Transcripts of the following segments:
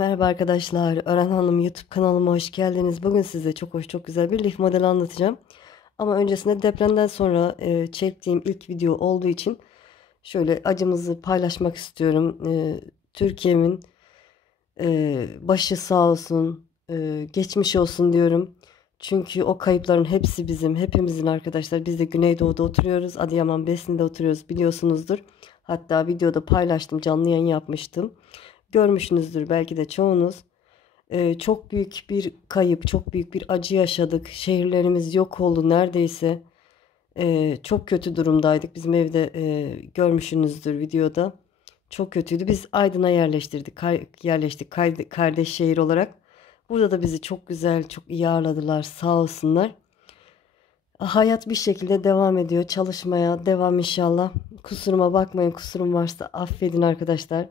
Merhaba arkadaşlar, Ören Hanım YouTube kanalıma hoş geldiniz. Bugün size çok hoş, çok güzel bir lif modeli anlatacağım. Ama öncesinde depremden sonra çektiğim ilk video olduğu için şöyle acımızı paylaşmak istiyorum. Türkiye'min başı sağ olsun, geçmiş olsun diyorum. Çünkü o kayıpların hepsi bizim, hepimizin arkadaşlar. Biz de Güneydoğu'da oturuyoruz, Adıyaman Besni'de oturuyoruz biliyorsunuzdur. Hatta videoda paylaştım, canlı yayın yapmıştım. Görmüşsünüzdür belki de çoğunuz. Çok büyük bir kayıp, çok büyük bir acı yaşadık. Şehirlerimiz yok oldu neredeyse. Çok kötü durumdaydık. Bizim evde görmüşsünüzdür videoda. Çok kötüydü. Biz Aydın'a yerleştik kardeş şehir olarak. Burada da bizi çok güzel, çok iyi ağırladılar sağ olsunlar. Hayat bir şekilde devam ediyor. Çalışmaya devam inşallah. Kusuruma bakmayın, kusurum varsa affedin arkadaşlar.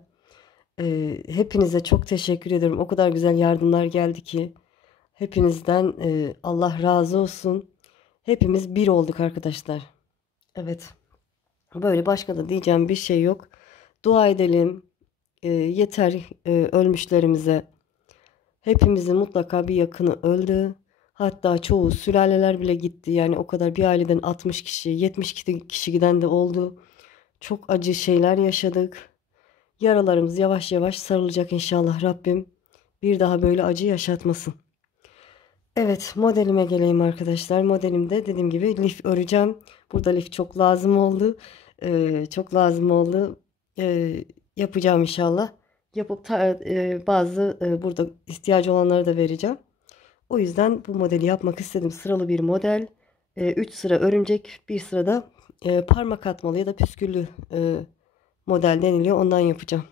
Hepinize çok teşekkür ederim. O kadar güzel yardımlar geldi ki. Hepinizden Allah razı olsun. Hepimiz bir olduk arkadaşlar. Evet. Böyle başka da diyeceğim bir şey yok. Dua edelim. Yeter ölmüşlerimize. Hepimizin mutlaka bir yakını öldü. Hatta çoğu sülaleler bile gitti. Yani o kadar bir aileden 60 kişi, 70 kişi giden de oldu. Çok acı şeyler yaşadık. Yaralarımız yavaş yavaş sarılacak inşallah Rabbim. Bir daha böyle acı yaşatmasın. Evet, modelime geleyim arkadaşlar. Modelimde dediğim gibi lif öreceğim. Burada lif çok lazım oldu. Çok lazım oldu. Yapacağım inşallah. Yapıp bazı burada ihtiyacı olanları da vereceğim. O yüzden bu modeli yapmak istedim. Sıralı bir model. 3 sıra örümcek, bir sırada parmak atmalı ya da püsküllü model deniliyor. Ondan yapacağım.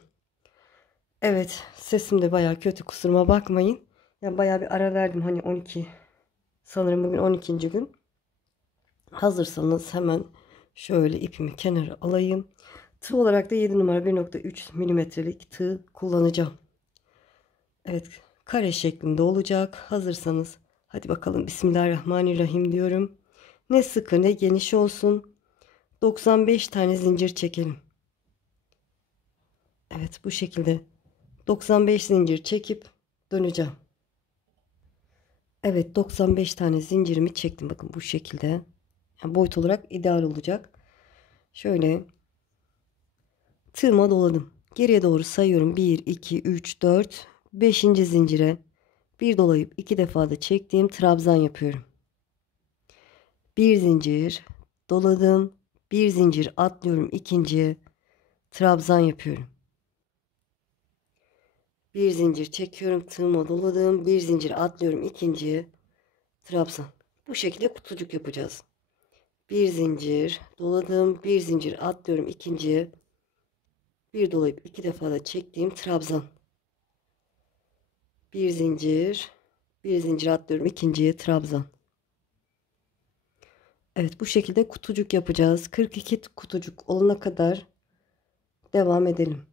Evet, sesim de baya kötü, kusuruma bakmayın. Yani baya bir ara verdim, hani 12, sanırım bugün 12. gün. Hazırsanız hemen şöyle ipimi kenara alayım. Tığ olarak da 7 numara 1,3 milimetrelik tığ kullanacağım. Evet, kare şeklinde olacak. Hazırsanız hadi bakalım, Bismillahirrahmanirrahim diyorum. Ne sıkı ne geniş olsun. 95 tane zincir çekelim. Evet, bu şekilde 95 zincir çekip döneceğim. Evet, 95 tane zincirimi çektim. Bakın bu şekilde. Yani boyut olarak ideal olacak. Şöyle tığıma doladım. Geriye doğru sayıyorum. 1, 2, 3, 4. 5. zincire bir dolayıp 2 defa da çektiğim trabzan yapıyorum. Bir zincir doladım. Bir zincir atlıyorum. İkinciye trabzan yapıyorum. Bir zincir çekiyorum. Tığıma doladım. Bir zincir atlıyorum. İkinciye trabzan. Bu şekilde kutucuk yapacağız. Bir zincir doladım, bir zincir atlıyorum, ikinciye bir dolayıp 2 defa da çektiğim trabzan. Bir zincir atlıyorum, ikinciye trabzan. Evet, bu şekilde kutucuk yapacağız. 42 kutucuk olana kadar devam edelim.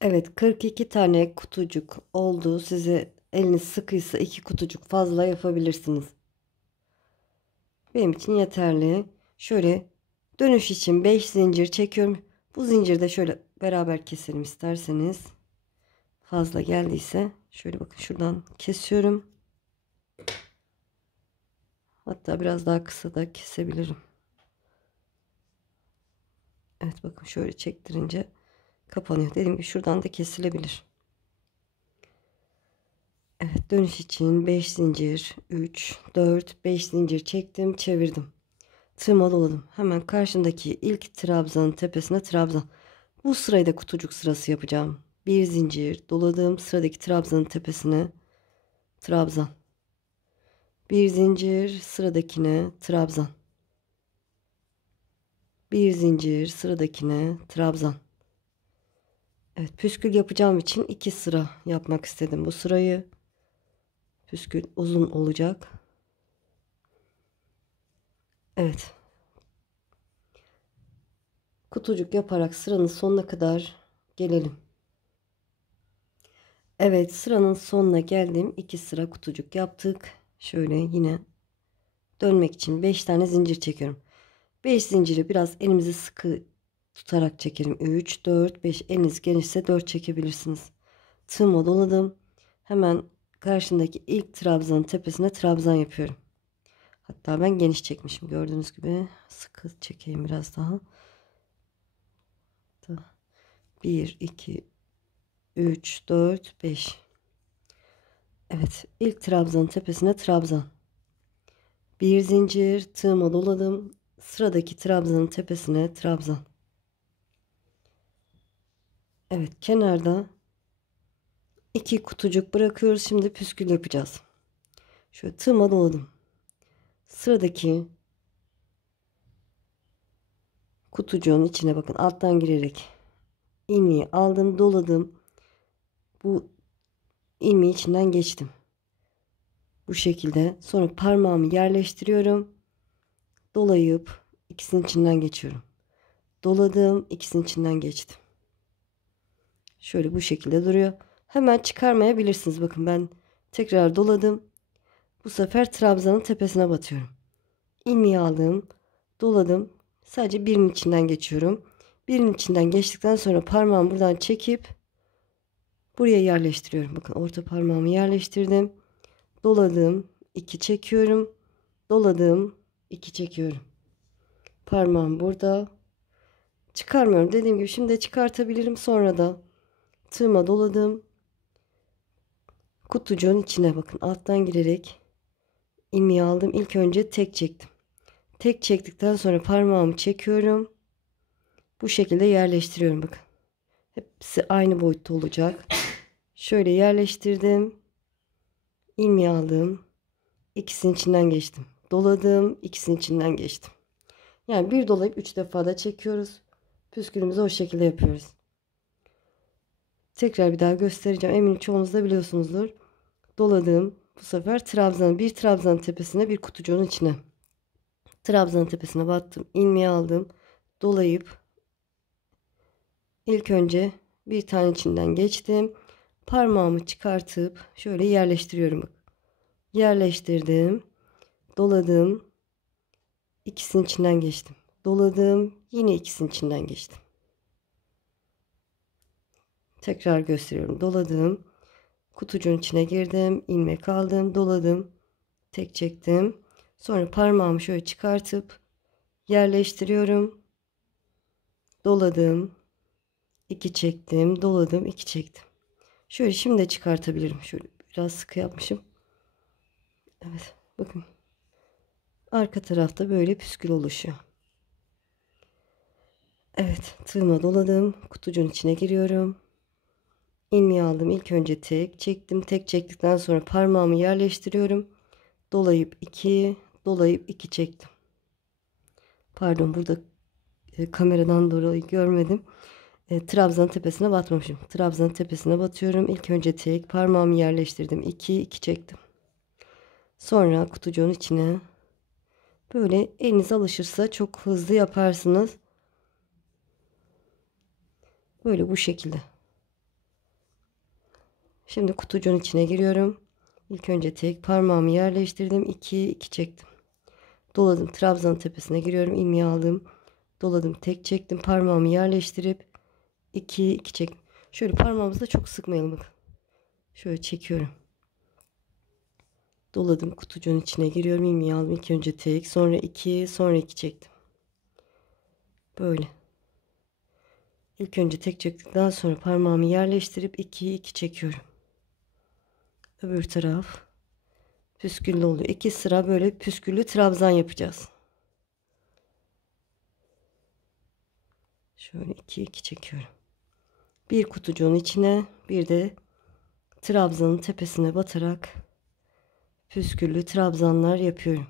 Evet, 42 tane kutucuk oldu. Size eliniz sıkıysa 2 kutucuk fazla yapabilirsiniz. Benim için yeterli. Şöyle dönüş için 5 zincir çekiyorum. Bu zincirde şöyle beraber keselim isterseniz. Fazla geldiyse şöyle bakın, şuradan kesiyorum. Hatta biraz daha kısa da kesebilirim. Evet, bakın şöyle çektirince kapanıyor. Dediğim gibi şuradan da kesilebilir. Evet, dönüş için 5 zincir, 3, 4, 5 zincir çektim, çevirdim. Tığıma doladım. Hemen karşımdaki ilk trabzanın tepesine trabzan. Bu sırayı da kutucuk sırası yapacağım. Bir zincir doladım. Sıradaki trabzanın tepesine trabzan. Bir zincir, sıradakine trabzan. Bir zincir, sıradakine trabzan. Evet, püskül yapacağım için 2 sıra yapmak istedim bu sırayı. Püskül uzun olacak. Evet. Kutucuk yaparak sıranın sonuna kadar gelelim. Evet, sıranın sonuna geldim. 2 sıra kutucuk yaptık. Şöyle yine dönmek için 5 tane zincir çekiyorum. 5 zinciri biraz elimizi sıkı tutarak çekelim. 3, 4, 5. Eliniz genişse 4 çekebilirsiniz. tığıma doladım. Hemen karşındaki ilk trabzanın tepesine trabzan yapıyorum. Hatta ben geniş çekmişim, gördüğünüz gibi. Sıkı çekeyim biraz daha. 1 2 3 4 5. Evet, ilk trabzanın tepesine trabzan. Bir zincir, tığıma doladım. Sıradaki trabzanın tepesine trabzan. Evet, kenarda 2 kutucuk bırakıyoruz. Şimdi püskül yapacağız. Şöyle tığıma doladım. Sıradaki kutucuğun içine bakın, alttan girerek ilmeği aldım, doladım. Bu ilmeği içinden geçtim. Bu şekilde. Sonra parmağımı yerleştiriyorum. Dolayıp ikisinin içinden geçiyorum. Doladım, ikisinin içinden geçtim. Şöyle bu şekilde duruyor. Hemen çıkarmayabilirsiniz. Bakın ben tekrar doladım. Bu sefer trabzanın tepesine batıyorum. İlmeği aldım, doladım. Sadece birinin içinden geçiyorum. Birinin içinden geçtikten sonra parmağımı buradan çekip buraya yerleştiriyorum. Bakın orta parmağımı yerleştirdim. Doladım, 2 çekiyorum. Doladım, 2 çekiyorum. Parmağım burada. Çıkarmıyorum. Dediğim gibi şimdi de çıkartabilirim. Sonra da tığıma doladım. Kutucuğun içine bakın, alttan girerek ilmeği aldım. İlk önce tek çektim. Tek çektikten sonra parmağımı çekiyorum. Bu şekilde yerleştiriyorum bakın. Hepsi aynı boyutta olacak. Şöyle yerleştirdim. İlmeği aldım. İkisinin içinden geçtim. Doladım. İkisinin içinden geçtim. Yani bir dolayıp 3 defa da çekiyoruz. Püskülümüzü o şekilde yapıyoruz. Tekrar bir daha göstereceğim. Eminim çoğunuz da biliyorsunuzdur. Doladım. Bu sefer trabzanın, bir trabzanın tepesine, bir kutucuğun içine. Trabzanın tepesine battım. İlmeği aldım. Dolayıp ilk önce bir tane içinden geçtim. Parmağımı çıkartıp şöyle yerleştiriyorum. Yerleştirdim. Doladım. İkisinin içinden geçtim. Doladım. Yine ikisinin içinden geçtim. Tekrar gösteriyorum. Doladım. Kutucuğun içine girdim. İlmek aldım. Doladım. Tek çektim. Sonra parmağımı şöyle çıkartıp yerleştiriyorum. Doladım. 2 çektim. Doladım. 2 çektim. Şöyle şimdi de çıkartabilirim. Şöyle biraz sıkı yapmışım. Evet. Bakın. Arka tarafta böyle püskül oluşuyor. Evet. Tığıma doladım. Kutucuğun içine giriyorum. İlmeği aldım. İlk önce tek çektim. Tek çektikten sonra parmağımı yerleştiriyorum. Dolayıp 2, dolayıp 2 çektim. Pardon, burada kameradan dolayı görmedim. Trabzanın tepesine batmamışım. Trabzanın tepesine batıyorum. İlk önce tek parmağımı yerleştirdim. 2, 2 çektim. Sonra kutucuğun içine böyle eliniz alışırsa çok hızlı yaparsınız. Böyle bu şekilde. Şimdi kutucuğun içine giriyorum. İlk önce tek parmağımı yerleştirdim. 2, 2 çektim. Doladım. Trabzanın tepesine giriyorum. İlmeği aldım. Doladım. Tek çektim. Parmağımı yerleştirip 2, 2 çektim. Şöyle parmağımızı da çok sıkmayalım. Bakın. Şöyle çekiyorum. Doladım. Kutucuğun içine giriyorum. İlmeği aldım. İlk önce tek, sonra 2, sonra 2 çektim. Böyle. İlk önce tek çektikten sonra parmağımı yerleştirip 2, 2 çekiyorum. Öbür taraf püsküllü oluyor. 2 sıra böyle püsküllü trabzan yapacağız. Şöyle 2, 2 çekiyorum. Bir kutucuğun içine, bir de trabzanın tepesine batarak püsküllü trabzanlar yapıyorum.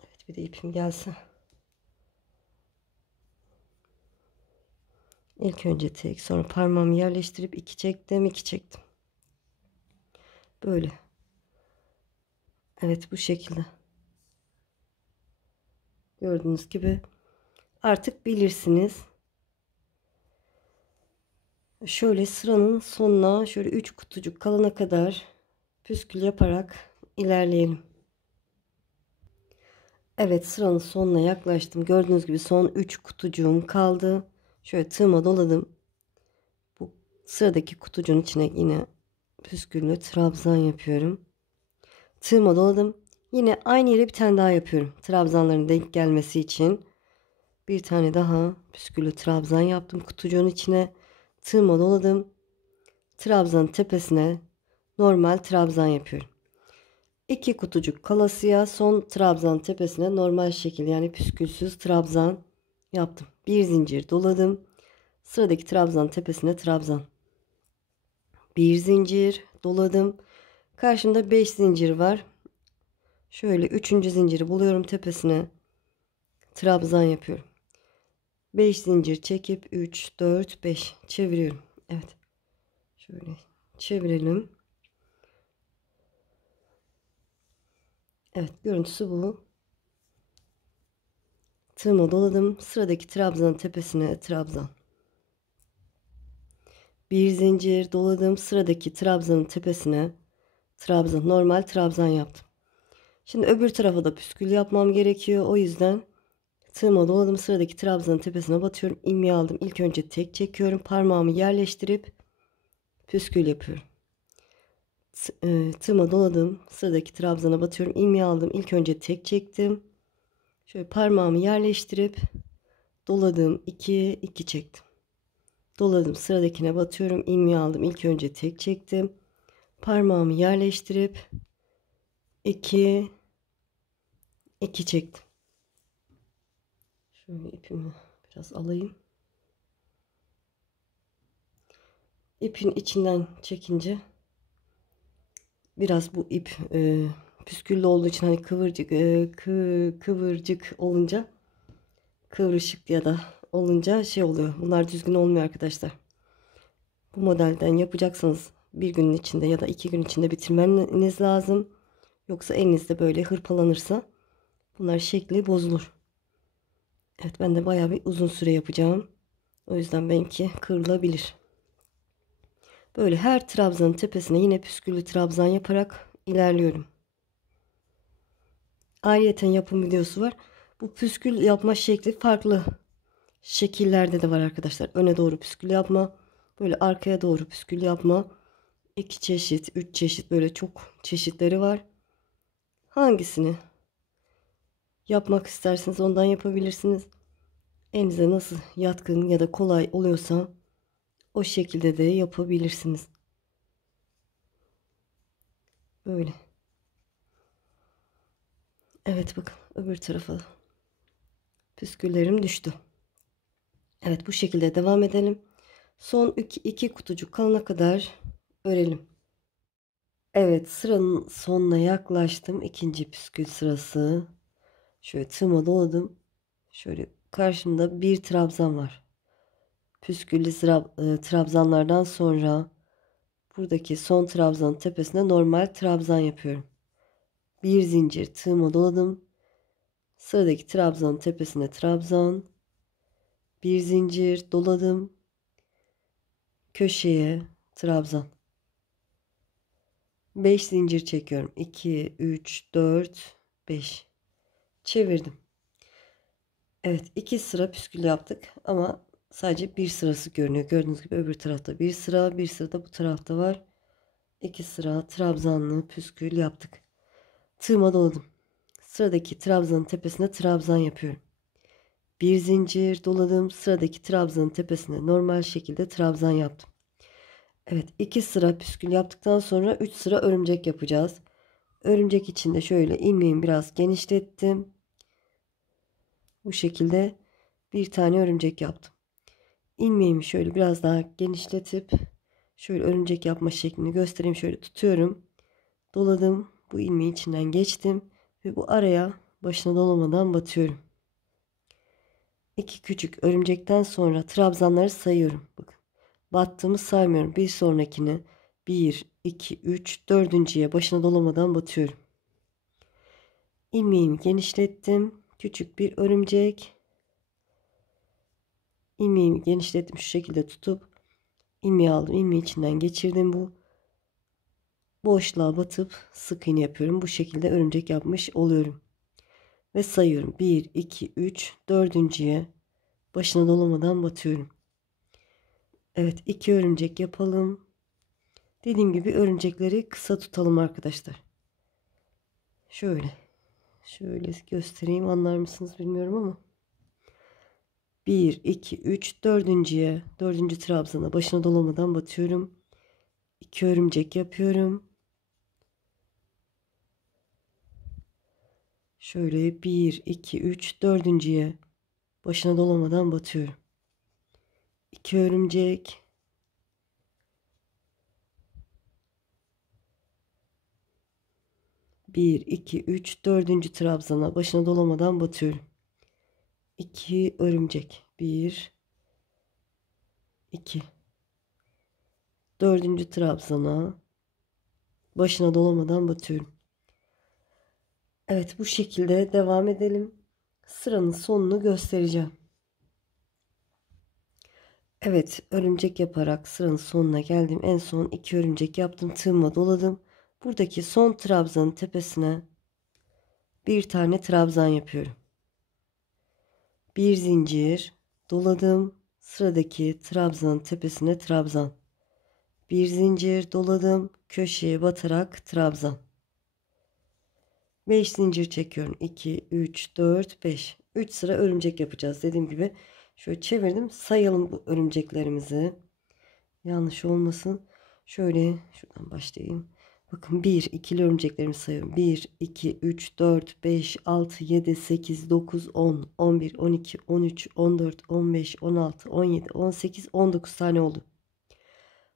Evet, bir de ipim gelsin. İlk önce tek, sonra parmağımı yerleştirip 2 çektim, 2 çektim. Böyle. Evet, bu şekilde. Gördüğünüz gibi artık bilirsiniz. Şöyle sıranın sonuna şöyle 3 kutucuk kalana kadar püskül yaparak ilerleyelim. Evet, sıranın sonuna yaklaştım. Gördüğünüz gibi son 3 kutucuğum kaldı. Şöyle tığıma doladım. Bu sıradaki kutucuğun içine yine püsküllü trabzan yapıyorum. Tığıma doladım. Yine aynı yere bir tane daha yapıyorum. Trabzanların denk gelmesi için. Bir tane daha püsküllü trabzan yaptım. Kutucuğun içine tığıma doladım. Trabzanın tepesine normal trabzan yapıyorum. 2 kutucuk kalasıya son trabzan tepesine normal şekil yani püskülsüz trabzan yaptım. Bir zincir doladım. Sıradaki trabzan tepesine trabzan. Bir zincir doladım. Karşımda 5 zincir var. Şöyle 3. zinciri buluyorum, tepesine trabzan yapıyorum. 5 zincir çekip 3 4 5 çeviriyorum. Evet. Şöyle çevirelim. Evet, görüntüsü bu. Tığıma doladım. Sıradaki trabzanın tepesine trabzan. Bir zincir doladım. Sıradaki trabzanın tepesine trabzan. Normal trabzan yaptım. Şimdi öbür tarafa da püskül yapmam gerekiyor. O yüzden tığıma doladım. Sıradaki trabzanın tepesine batıyorum. İlmeği aldım. İlk önce tek çekiyorum. Parmağımı yerleştirip püskül yapıyorum. Tığıma doladım. Sıradaki trabzana batıyorum. İlmeği aldım. İlk önce tek çektim. Şöyle parmağımı yerleştirip doladım. 2 2 çektim. Doladım. Sıradakine batıyorum. İlmeği aldım. İlk önce tek çektim. Parmağımı yerleştirip 2 2 çektim. Şöyle ipimi biraz alayım. İpin içinden çekince biraz bu ip püsküllü olduğu için hani kıvırcık kıvırcık olunca, kıvrışık ya da olunca şey oluyor. Bunlar düzgün olmuyor arkadaşlar. Bu modelden yapacaksanız bir günün içinde ya da 2 gün içinde bitirmeniz lazım. Yoksa elinizde böyle hırpalanırsa bunlar şekli bozulur. Evet, ben de bayağı bir uzun süre yapacağım. O yüzden benimki kırılabilir. Böyle her trabzanın tepesine yine püsküllü trabzan yaparak ilerliyorum. Ayrıyeten yapım videosu var. Bu püskül yapma şekli farklı şekillerde de var arkadaşlar. Öne doğru püskül yapma, böyle arkaya doğru püskül yapma. 2 çeşit, 3 çeşit, böyle çok çeşitleri var. Hangisini yapmak isterseniz ondan yapabilirsiniz. Elinize nasıl yatkın ya da kolay oluyorsa o şekilde de yapabilirsiniz. Böyle. Evet, bakın öbür tarafa püsküllerim düştü. Evet, bu şekilde devam edelim. Son 2 kutucuk kalana kadar örelim. Evet, sıranın sonuna yaklaştım. İkinci püskül sırası. Şöyle tığıma doladım. Şöyle karşımda bir trabzan var. Püsküllü trabzanlardan sonra buradaki son trabzanın tepesine normal trabzan yapıyorum. Bir zincir tığıma doladım. Sıradaki trabzanın tepesine trabzan. Bir zincir doladım. Köşeye trabzan. 5 zincir çekiyorum. 2 3 4 5 çevirdim. Evet, 2 sıra püskül yaptık ama sadece bir sırası görünüyor. Gördüğünüz gibi öbür tarafta bir sıra, bir sıra da bu tarafta var. 2 sıra trabzanlı püskül yaptık. Tığıma doladım. Sıradaki trabzanın tepesine trabzan yapıyorum. Bir zincir doladım. Sıradaki trabzanın tepesine normal şekilde trabzan yaptım. Evet, 2 sıra püskül yaptıktan sonra 3 sıra örümcek yapacağız. Örümcek için de şöyle ilmeğimi biraz genişlettim. Bu şekilde bir tane örümcek yaptım. İlmeğimi şöyle biraz daha genişletip şöyle örümcek yapma şeklini göstereyim. Şöyle tutuyorum. Doladım. Bu ilmeği içinden geçtim ve bu araya başına dolamadan batıyorum. 2 küçük örümcekten sonra trabzanları sayıyorum. Bakın. Battığımı saymıyorum. Bir sonrakini 1 2 3 dördüncüye başına dolamadan batıyorum. İlmeğimi genişlettim. Küçük bir örümcek. İlmeğimi genişlettim, şu şekilde tutup ilmeği aldım. İlmeği içinden geçirdim. boşluğa batıp sık iğne yapıyorum. Bu şekilde örümcek yapmış oluyorum. Ve sayıyorum. 1, 2, 3, dördüncüye başına dolamadan batıyorum. Evet, 2 örümcek yapalım. Dediğim gibi örümcekleri kısa tutalım arkadaşlar. Şöyle göstereyim, anlar mısınız bilmiyorum ama. 1, 2, 3, dördüncü trabzana başına dolamadan batıyorum. 2 örümcek yapıyorum. Şöyle 1, 2, 3, dördüncüye başına dolamadan batıyorum. 2 örümcek. 1, 2, 3, dördüncü trabzana başına dolamadan batıyorum. 2 örümcek. 1, 2. Dördüncü trabzana başına dolamadan batıyorum. Evet, bu şekilde devam edelim. Sıranın sonunu göstereceğim. Evet, örümcek yaparak sıranın sonuna geldim. En son 2 örümcek yaptım. Tığıma doladım. Buradaki son trabzanın tepesine bir tane trabzan yapıyorum. Bir zincir doladım. Sıradaki trabzanın tepesine trabzan. Bir zincir doladım. Köşeye batarak trabzan. 5 zincir çekiyorum. 2, 3, 4, 5. 3 sıra örümcek yapacağız. Dediğim gibi şöyle çevirdim. Sayalım bu örümceklerimizi. Yanlış olmasın. Şöyle şuradan başlayayım. Bakın 1, ikili örümceklerimi sayıyorum. 1, 2, 3, 4, 5, 6, 7, 8, 9, 10, 11, 12, 13, 14, 15, 16, 17, 18, 19 tane oldu.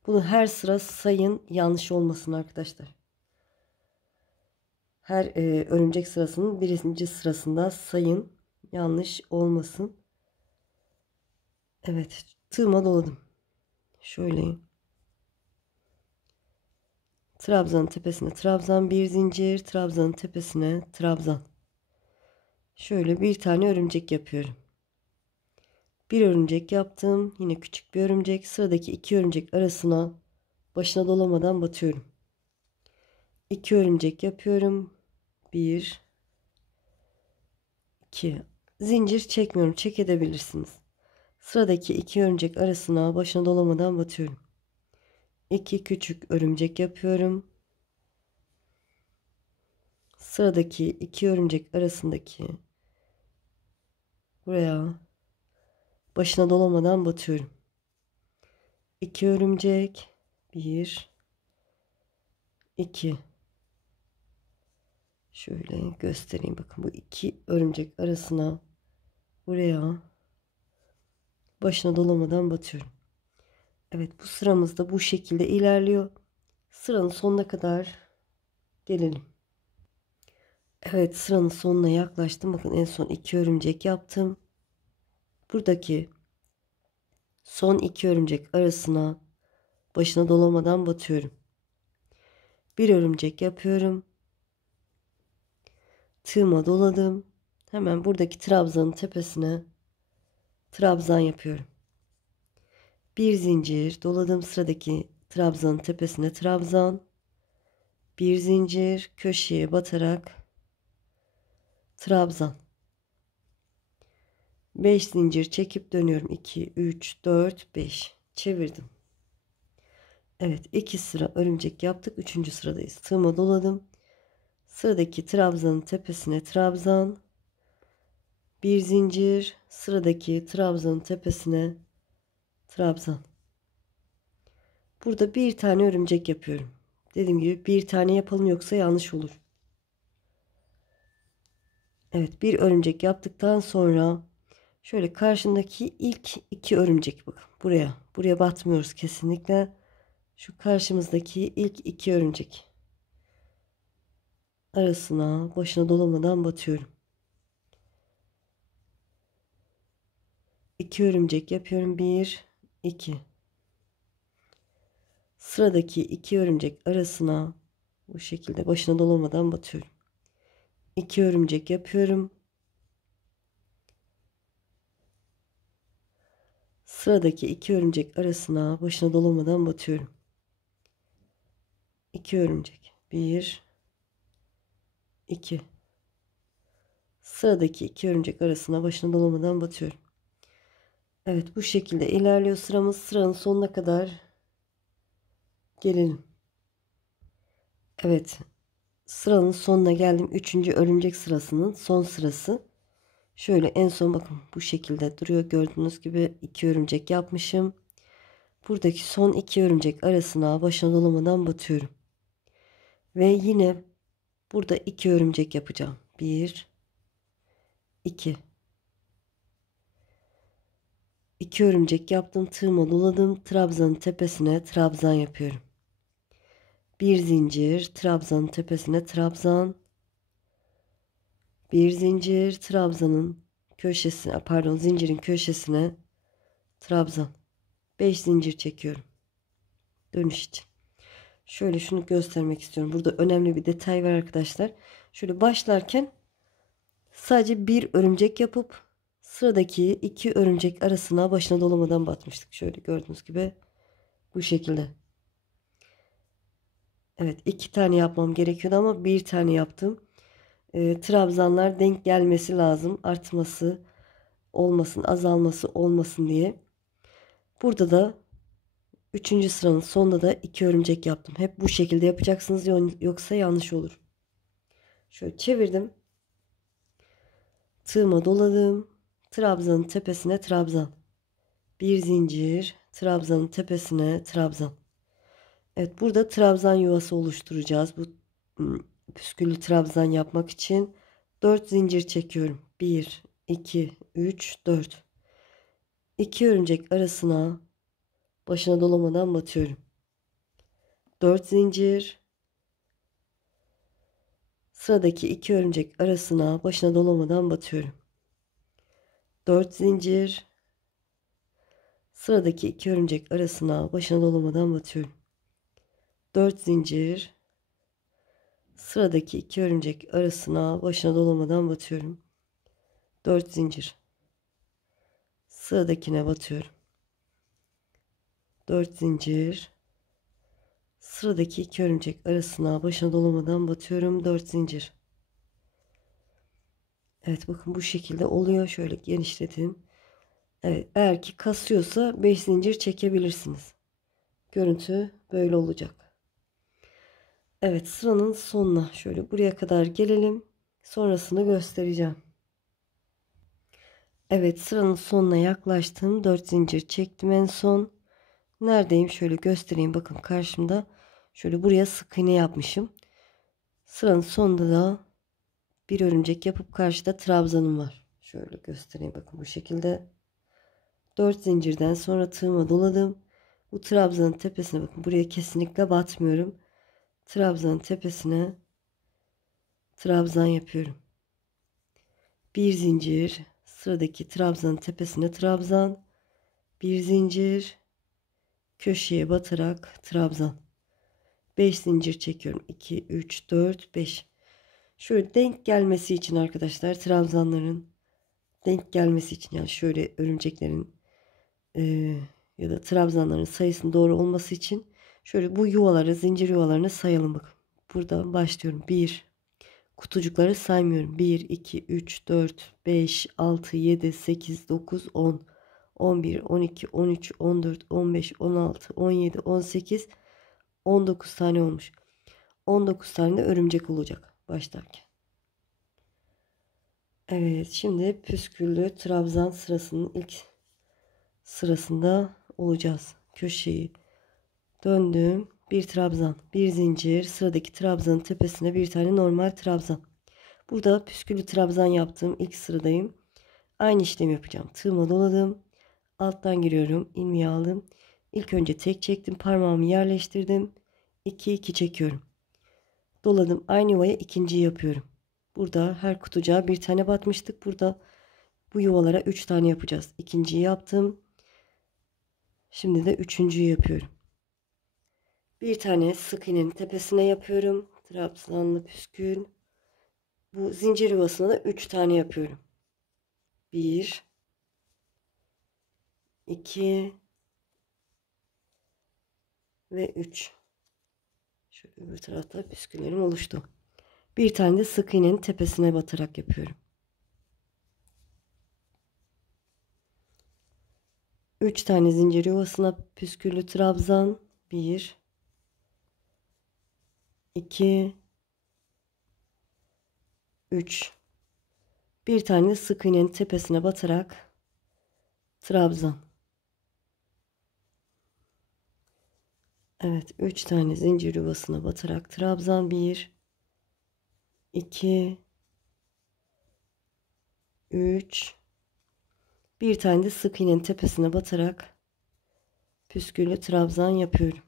Bunu her sıra sayın, yanlış olmasın arkadaşlar. Her örümcek sırasının birinci sırasında sayın, yanlış olmasın. Evet, tığıma doladım. Şöyle trabzanın tepesine trabzan, bir zincir, trabzanın tepesine trabzan. Şöyle bir tane örümcek yapıyorum. Bir örümcek yaptım. Yine küçük bir örümcek. Sıradaki 2 örümcek arasına başına dolamadan batıyorum. 2 örümcek yapıyorum. 1, 2. Zincir çekmiyorum. Çekebilirsiniz. Sıradaki 2 örümcek arasına başına dolamadan batıyorum. 2 küçük örümcek yapıyorum. Sıradaki 2 örümcek arasındaki buraya başına dolamadan batıyorum. 2 örümcek, 1, 2. Şöyle göstereyim. Bakın bu 2 örümcek arasına buraya başına dolamadan batıyorum. Evet, bu sıramız da bu şekilde ilerliyor. Sıranın sonuna kadar gelelim. Evet, sıranın sonuna yaklaştım. Bakın en son 2 örümcek yaptım. Buradaki son 2 örümcek arasına başına dolamadan batıyorum. Bir örümcek yapıyorum. Tığıma doladım. Hemen buradaki trabzanın tepesine trabzan yapıyorum. Bir zincir doladım, sıradaki trabzanın tepesine trabzan. Bir zincir köşeye batarak trabzan. 5 zincir çekip dönüyorum. 2, 3, 4, 5. Çevirdim. Evet, 2 sıra örümcek yaptık. 3. sıradayız. Tığıma doladım. Sıradaki trabzanın tepesine trabzan. Bir zincir, sıradaki trabzanın tepesine trabzan. Burada bir tane örümcek yapıyorum. Dediğim gibi bir tane yapalım, yoksa yanlış olur. Evet, bir örümcek yaptıktan sonra şöyle karşındaki ilk 2 örümcek, bakın buraya batmıyoruz kesinlikle. Şu karşımızdaki ilk 2 örümcek arasına başına dolamadan batıyorum. 2 örümcek yapıyorum. 1, 2. Sıradaki 2 örümcek arasına bu şekilde başına dolamadan batıyorum. 2 örümcek yapıyorum. Sıradaki 2 örümcek arasına başına dolamadan batıyorum. 2 örümcek. 1 2. Sıradaki 2 örümcek arasına başına dolamadan batıyorum. Evet, bu şekilde ilerliyor sıramız. Sıranın sonuna kadar gelelim. Evet, sıranın sonuna geldim. 3. örümcek sırasının son sırası. Şöyle en son bakın bu şekilde duruyor. Gördüğünüz gibi 2 örümcek yapmışım. Buradaki son 2 örümcek arasına başına dolamadan batıyorum. Ve yine burada 2 örümcek yapacağım. 1 2. 2 örümcek yaptım. Tığıma doladım. Trabzanın tepesine trabzan yapıyorum. Bir zincir, trabzanın tepesine trabzan. Bir zincir, trabzanın köşesine, pardon, zincirin köşesine trabzan. 5 zincir çekiyorum. Dönüş için. Şöyle şunu göstermek istiyorum. Burada önemli bir detay var arkadaşlar. Şöyle başlarken sadece bir örümcek yapıp sıradaki 2 örümcek arasına başına dolamadan batmıştık. Şöyle gördüğünüz gibi bu şekilde. Evet, 2 tane yapmam gerekiyordu ama bir tane yaptım. Trabzanlar denk gelmesi lazım. Artması olmasın, azalması olmasın diye. Burada da 3. sıranın sonunda da 2 örümcek yaptım. Hep bu şekilde yapacaksınız, yoksa yanlış olur. Şöyle çevirdim. Tığıma doladım. Trabzanın tepesine trabzan. Bir zincir, trabzanın tepesine trabzan. Evet, burada trabzan yuvası oluşturacağız. Bu püsküllü trabzan yapmak için 4 zincir çekiyorum. 1 2 3 4. 2 örümcek arasına başına dolamadan batıyorum. 4 zincir. Sıradaki 2 örümcek arasına başına dolamadan batıyorum. 4 zincir. Sıradaki 2 örümcek arasına başına dolamadan batıyorum. 4 zincir. Sıradaki 2 örümcek arasına başına dolamadan batıyorum. 4 zincir. Sıradakine batıyorum. 4 zincir. Sıradaki 2 örümcek arasına başına dolamadan batıyorum. 4 zincir. Evet, bakın bu şekilde oluyor. Şöyle genişletin. Evet, eğer ki kasıyorsa 5 zincir çekebilirsiniz. Görüntü böyle olacak. Evet, sıranın sonuna şöyle buraya kadar gelelim. Sonrasını göstereceğim. Evet, sıranın sonuna yaklaştım. 4 zincir çektim en son. Neredeyim? Şöyle göstereyim. Bakın karşımda. Şöyle buraya sık iğne yapmışım. Sıranın sonunda da bir örümcek yapıp karşıda trabzanım var. Şöyle göstereyim. Bakın bu şekilde. 4 zincirden sonra tığıma doladım. Bu trabzanın tepesine bakın. Buraya kesinlikle batmıyorum. Trabzanın tepesine trabzan yapıyorum. Bir zincir. Sıradaki trabzanın tepesine trabzan. Bir zincir. Köşeye batarak trabzan. 5 zincir çekiyorum. 2 3 4 5. Şöyle denk gelmesi için arkadaşlar, trabzanların denk gelmesi için, yani şöyle örümceklerin e, ya da trabzanların sayısının doğru olması için şöyle bu yuvaları, zincir yuvalarını sayalım bakın. Buradan başlıyorum. 1, kutucukları saymıyorum. 1 2 3 4 5 6 7 8 9 10 11 12 13 14 15 16 17 18 19 tane olmuş. 19 tane de örümcek olacak başlarken. Evet, şimdi püsküllü trabzan sırasının ilk sırasında olacağız. Köşeyi döndüm. Bir trabzan, bir zincir. Sıradaki trabzanın tepesine bir tane normal trabzan. Burada püsküllü trabzan yaptığım ilk sıradayım. Aynı işlemi yapacağım. Tığıma doladım. Alttan giriyorum. İlmeği aldım. İlk önce tek çektim. Parmağımı yerleştirdim. 2 2 çekiyorum. Doladım. Aynı yuvaya ikinciyi yapıyorum. Burada her kutucuğa bir tane batmıştık. Burada bu yuvalara 3 tane yapacağız. İkinciyi yaptım. Şimdi de üçüncüyü yapıyorum. Bir tane sık iğnenin tepesine yapıyorum. Trabzanlı püskül. Bu zincir yuvasına da 3 tane yapıyorum. 1 2 ve 3. Şöyle öbür tarafta püsküllerim oluştu. Bir tane de sık iğnenin tepesine batarak yapıyorum. 3 tane zincir yuvasına püsküllü trabzan. 1 2 3. Bir tane sık iğnenin tepesine batarak trabzan. Evet, 3 tane zincir yuvasına batarak trabzan. 1 2 3. Bir tane de sık iğnenin tepesine batarak püsküllü trabzan yapıyorum.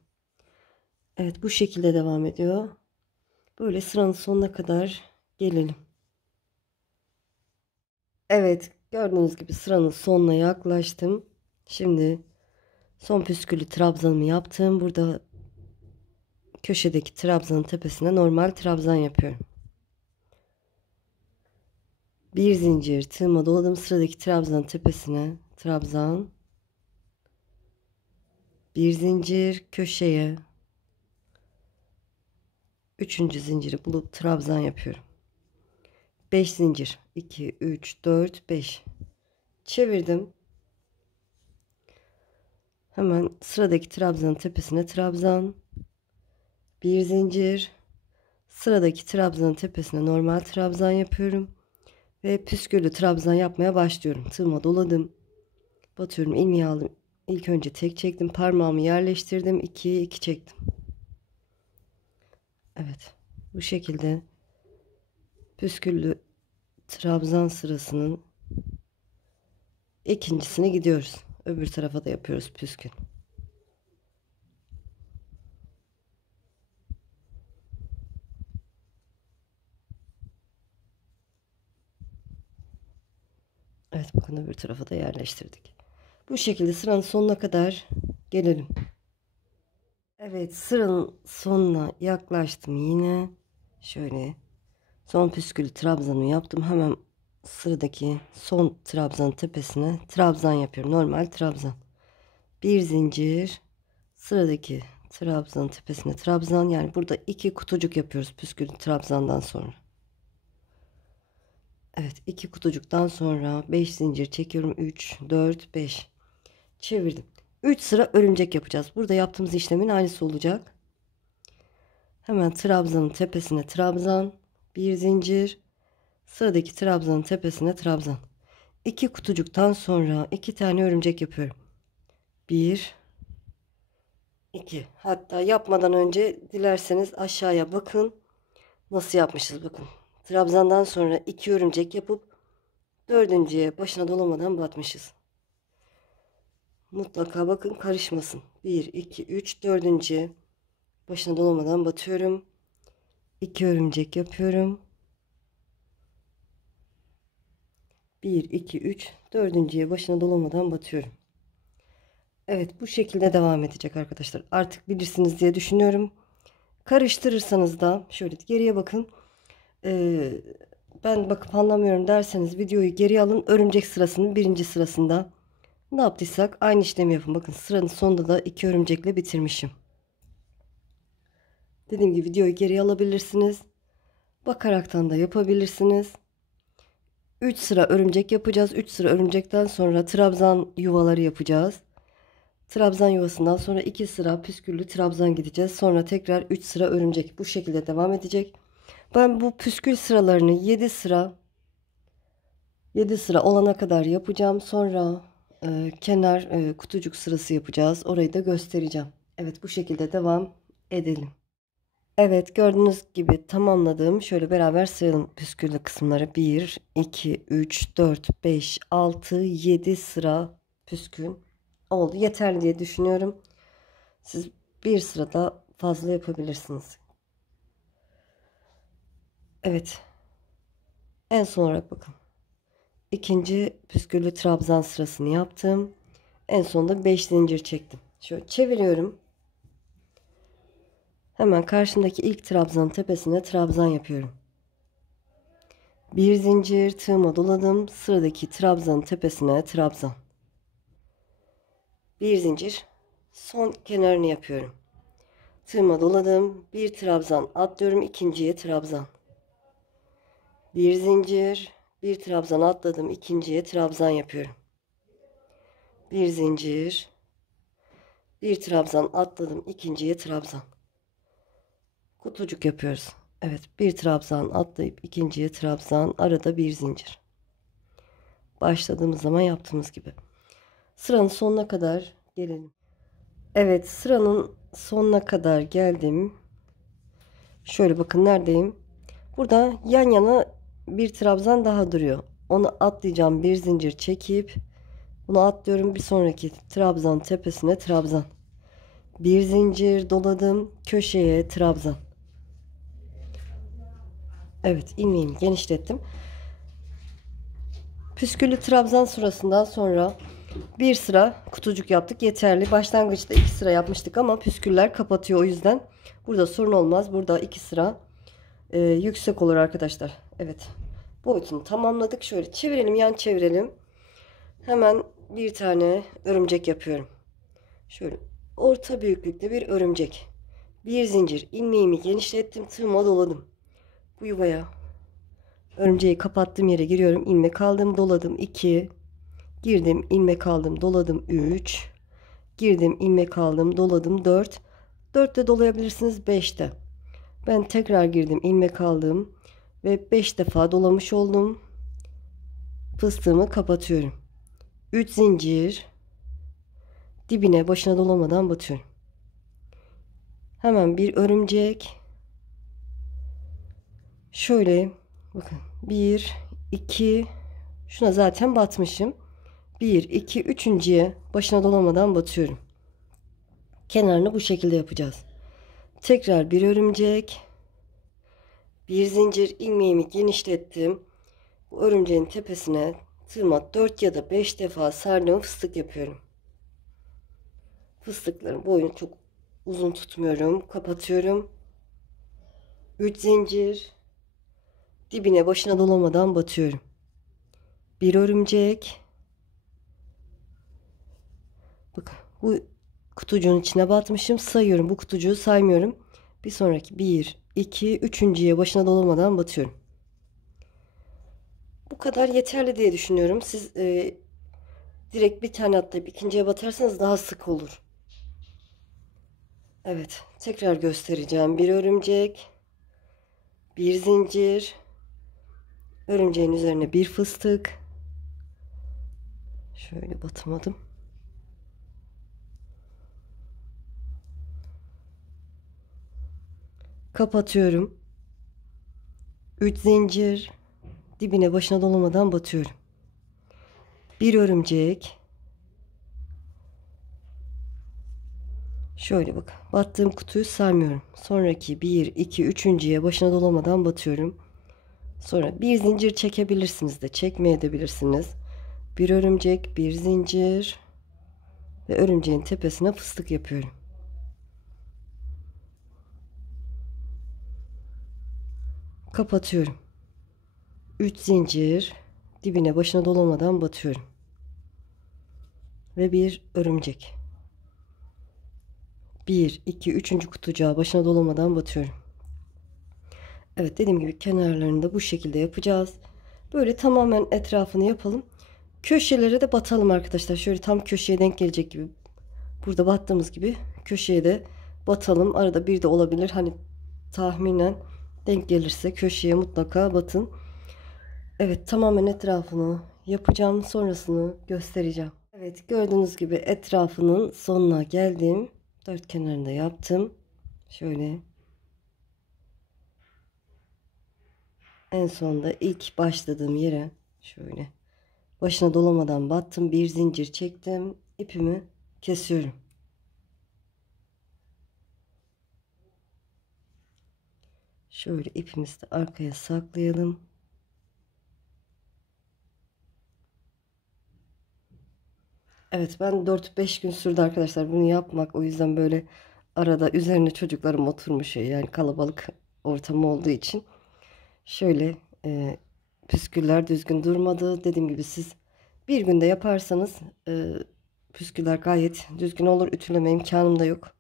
Evet, bu şekilde devam ediyor. Böyle sıranın sonuna kadar gelelim. Evet, gördüğünüz gibi sıranın sonuna yaklaştım. Şimdi son püsküllü trabzanımı yaptım. Burada köşedeki trabzanın tepesine normal trabzan yapıyorum. Bir zincir tığıma doladım. Sıradaki trabzanın tepesine trabzan. Bir zincir köşeye. Üçüncü zinciri bulup trabzan yapıyorum. 5 zincir. 2, 3, 4, 5. Çevirdim. Hemen sıradaki trabzanın tepesine trabzan. Bir zincir. Sıradaki trabzanın tepesine normal trabzan yapıyorum. Ve püsküllü trabzan yapmaya başlıyorum. Tığıma doladım. Batıyorum, ilmeği aldım. İlk önce tek çektim. Parmağımı yerleştirdim. 2'ye 2 çektim. Evet. Bu şekilde püsküllü trabzan sırasının ikincisine gidiyoruz. Öbür tarafa da yapıyoruz püskül. Evet, bakın öbür tarafa da yerleştirdik. Bu şekilde sıranın sonuna kadar gelelim. Evet, sıranın sonuna yaklaştım yine. Şöyle son püsküllü trabzanımı yaptım. Hemen sıradaki son trabzanın tepesine trabzan yapıyorum. Normal trabzan. Bir zincir. Sıradaki trabzanın tepesine trabzan. Yani burada 2 kutucuk yapıyoruz püsküllü trabzandan sonra. Evet, 2 kutucuktan sonra 5 zincir çekiyorum. 3 4 5 çevirdim. 3 sıra örümcek yapacağız. Burada yaptığımız işlemin aynısı olacak. Hemen trabzanın tepesine trabzan, bir zincir, sıradaki trabzanın tepesine trabzan. 2 kutucuktan sonra 2 tane örümcek yapıyorum. 1 2. Hatta yapmadan önce dilerseniz aşağıya bakın. Nasıl yapmışız bakın. Trabzandan sonra 2 örümcek yapıp dördüncüye başına dolamadan batmışız. Mutlaka bakın, karışmasın. 1 2 3 dördüncüye başına dolamadan batıyorum. 2 örümcek yapıyorum. 1 2 3 dördüncüye başına dolamadan batıyorum. Evet, bu şekilde devam edecek arkadaşlar. Artık bilirsiniz diye düşünüyorum. Karıştırırsanız da şöyle geriye bakın. Ben bakıp anlamıyorum derseniz videoyu geri alın. Örümcek sırasının birinci sırasında ne yaptıysak aynı işlemi yapın. Bakın sıranın sonunda da 2 örümcekle bitirmişim. Dediğim gibi videoyu geri alabilirsiniz. Bakaraktan da yapabilirsiniz. 3 sıra örümcek yapacağız. 3 sıra örümcekten sonra trabzan yuvaları yapacağız. Trabzan yuvasından sonra 2 sıra püsküllü trabzan gideceğiz. Sonra tekrar 3 sıra örümcek. Bu şekilde devam edecek. Ben bu püskül sıralarını 7 sıra olana kadar yapacağım. Sonra kenar kutucuk sırası yapacağız. Orayı da göstereceğim. Evet, bu şekilde devam edelim. Evet, gördüğünüz gibi tamamladım. Şöyle beraber sayalım püsküllü kısımları. 1 2 3 4 5 6 7 sıra püskül oldu. Yeterli diye düşünüyorum. Siz bir sırada fazla yapabilirsiniz. Evet. En son olarak bakın. İkinci püsküllü trabzan sırasını yaptım. En sonunda 5 zincir çektim. Şöyle çeviriyorum. Hemen karşımdaki ilk trabzanın tepesine trabzan yapıyorum. Bir zincir tığıma doladım. Sıradaki trabzanın tepesine trabzan. Bir zincir son kenarını yapıyorum. Tığıma doladım. Bir trabzan atlıyorum. İkinciye trabzan. Bir zincir. Bir trabzan atladım. İkinciye trabzan yapıyorum. Bir zincir. Bir trabzan atladım. İkinciye trabzan. Kutucuk yapıyoruz. Evet, bir trabzan atlayıp ikinciye trabzan, arada bir zincir. Başladığımız zaman yaptığımız gibi. Sıranın sonuna kadar gelelim. Evet, sıranın sonuna kadar geldim. Şöyle bakın neredeyim? Burada yan yana bir trabzan daha duruyor. Onu atlayacağım, bir zincir çekip bunu atlıyorum, bir sonraki trabzan tepesine trabzan. Bir zincir doladım, köşeye trabzan. Evet, ilmeğimi genişlettim. Püsküllü trabzan sırasından sonra bir sıra kutucuk yaptık, yeterli. Başlangıçta 2 sıra yapmıştık ama püsküller kapatıyor, o yüzden burada sorun olmaz. Burada 2 sıra yüksek olur arkadaşlar. Evet, boyutunu tamamladık. Şöyle çevirelim, yan çevirelim. Hemen bir tane örümcek yapıyorum. Şöyle orta büyüklükte bir örümcek. Bir zincir, ilmeğimi genişlettim, tığıma doladım. Bu yuvaya örümceği kapattığım yere giriyorum. İlmek aldım, doladım. 2 girdim, ilmek aldım, doladım. 3 girdim, ilmek aldım, doladım. 4 4'te dolayabilirsiniz, 5'te. Ben tekrar girdim, ilmek aldım ve 5 defa dolamış oldum. Fıstığımı kapatıyorum. 3 zincir, dibine, başına dolamadan batıyorum. Hemen bir örümcek. Şöyle bakın, 1 2, şuna zaten batmışım. 1 2 üçüncüye başına dolamadan batıyorum. Kenarını bu şekilde yapacağız. Tekrar bir örümcek, bir zincir, ilmeğimi genişlettim. Bu örümceğin tepesine tığıma 4 ya da 5 defa sardığım fıstık yapıyorum. Fıstıkların boyunu çok uzun tutmuyorum. Kapatıyorum. 3 zincir, dibine, başına dolamadan batıyorum. Bir örümcek. Bakın, bu kutucuğun içine batmışım. Sayıyorum. Bu kutucuğu saymıyorum. Bir sonraki 1 2 üçüncüye başına dolamadan batıyorum. Bu kadar yeterli diye düşünüyorum. Siz direkt bir tane atlayıp ikinciye batarsanız daha sık olur. Evet, tekrar göstereceğim. Bir örümcek, bir zincir, örümceğin üzerine bir fıstık. Şöyle batamadım. Kapatıyorum. 3 zincir, dibine, başına dolamadan batıyorum. Bir örümcek. Şöyle bak, battığım kutuyu saymıyorum. Sonraki 1 2 üçüncüye başına dolamadan batıyorum. Sonra bir zincir çekebilirsiniz de çekmeyebilirsiniz. Bir örümcek, bir zincir ve örümceğin tepesine fıstık yapıyorum. Kapatıyorum. 3 zincir, dibine, başına dolamadan batıyorum. Ve bir örümcek. 1 2 üçüncü kutucuğa başına dolamadan batıyorum. Evet, dediğim gibi kenarlarını da bu şekilde yapacağız. Böyle tamamen etrafını yapalım. Köşelere de batalım arkadaşlar. Şöyle tam köşeye denk gelecek gibi. Burada battığımız gibi köşeye de batalım. Arada bir de olabilir. Hani tahminen denk gelirse köşeye mutlaka batın. Evet, tamamen etrafını yapacağım. Sonrasını göstereceğim. Evet, gördüğünüz gibi etrafının sonuna geldim. Dört kenarında yaptım. Şöyle. En sonunda ilk başladığım yere şöyle başına dolamadan battım. Bir zincir çektim. İpimi kesiyorum. Şöyle ipimizi de arkaya saklayalım. Evet, ben 4-5 gün sürdü arkadaşlar bunu yapmak. O yüzden böyle arada üzerine çocuklarım oturmuş, yani kalabalık ortam olduğu için. Şöyle püsküller düzgün durmadı. Dediğim gibi siz bir günde yaparsanız püsküller gayet düzgün olur. Ütüleme imkanım da yok.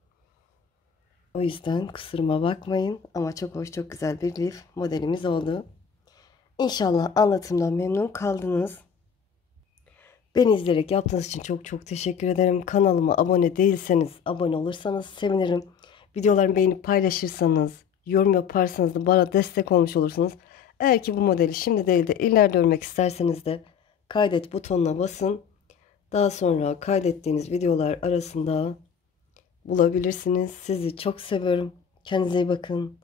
O yüzden kusuruma bakmayın ama çok hoş, çok güzel bir lif modelimiz oldu. İnşallah anlatımdan memnun kaldınız. Beni izleyerek yaptığınız için çok çok teşekkür ederim. Kanalıma abone değilseniz abone olursanız sevinirim. Videolarımı beğenip paylaşırsanız, yorum yaparsanız da bana destek olmuş olursunuz. Eğer ki bu modeli şimdi değil de ileride örmek isterseniz de kaydet butonuna basın. Daha sonra kaydettiğiniz videolar arasında bulabilirsiniz. Sizi çok seviyorum. Kendinize iyi bakın.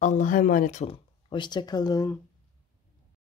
Allah'a emanet olun. Hoşça kalın.